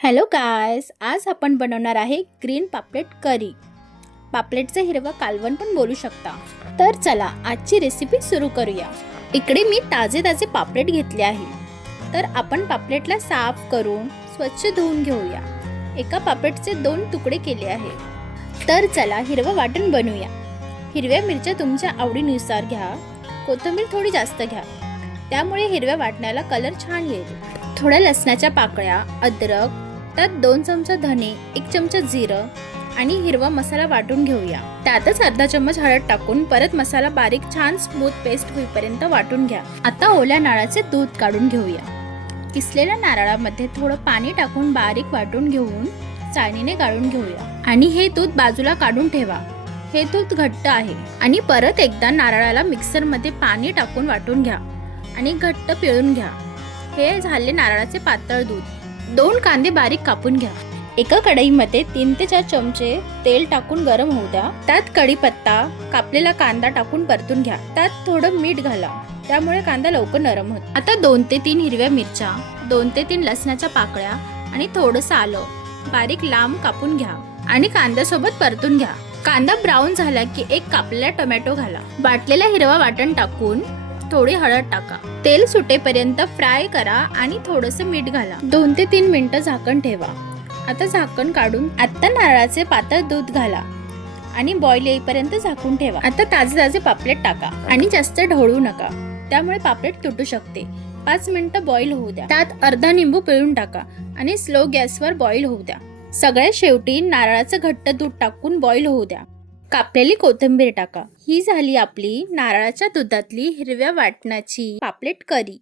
Hello guys, आज आपण बनवणार आहे ग्रीन पापलेट करी. पापलेटचं हिरवं कालवण पण बोलू शकता. तर चला आजची रेसिपी सुरू करूया. इकडे मी ताजे ताजे पापलेट घेतले आहे. तर आपण पापलेटला साफ करून स्वच्छ धुवून घेऊया. एका पापलेटचे 2 तुकडे केले आहे. तर चला हिरवं वाटण बनवूया. हिरव्या मिरच्या तुमच्या आवडीनुसार घ्या. कोथिंबीर थोडी जास्त घ्या, त्यामुळे हिरव्या वाटणाला कलर छान येईल. थोड्या लसणाच्या पाकळ्या, अद्रक, त्यात 2 चमचा धने, 1 चमचा जिरं आणि हिरवा मसाला वाटून घेऊया. त्यातच अर्धा चम्मच हळद टाकून परत मसाला बारीक छान स्मूथ पेस्ट होईपर्यंत वाटून घ्या. आता ओल्या नारळाचे दूध काढून घेऊया. किसलेल्या नारळामध्ये थोडं पाणी टाकून बारीक वाटून घेऊन चाळणीने गाळून घेऊया आणि हे दूध बाजूला काढून ठेवा. हे दूध घट्ट आहे आणि परत एकदा नारळाला मिक्सरमध्ये पाणी टाकून वाटून घ्या आणि घट्ट पिळून घ्या. हे झाले नारळाचे पातळ दूध. 2 कांदे बारीक कापून घ्या. एका कढईमध्ये 3 ते 4 चमचे तेल टाकून गरम होऊ द्या. त्यात कढीपत्ता, कापलेला कांदा टाकून परतून घ्या. त्यात थोडं मीठ घाला, त्यामुळे कांदा लवकर नरम होतो. आता 2 ते 3 हिरव्या मिरच्या, 2 ते 3 लसणाच्या पाकळ्या आणि थोडंसं आलं बारीक लांब कापून घ्या आणि कांद्यासोबत परतून घ्या. कांदा ब्राऊन झाला की एक कापलेला टोमॅटो घाला. वाटलेला हिरवा वाटण टाकून थोडी हळद टाका. तेल सुटेपर्यंत फ्राय करा आणि थोडंसं मीठ घाला. 2 ते 3 मिनिटं झाकण ठेवा. आता झाकण काढून आता नारळाचे पातळ दूध घाला आणि बॉईल येईपर्यंत झाकून ठेवा. आता ताजे ताजे पापलेट टाका आणि जास्त ढवळू नका, त्यामुळे पापलेट तुटू शकते. 5 मिनिटं बॉईल होऊ द्या. त्यात अर्धा लिंबू पिळून टाका आणि स्लो गॅसवर बॉईल होऊ द्या. सगळ्यात शेवटी नारळाचं घट्ट दूध टाकून बॉईल होऊ द्या. कापलेली कोथिंबीर टाका. ही झाली आपली नारळाच्या दुधातली हिरव्या वाटणाची पापलेट करी.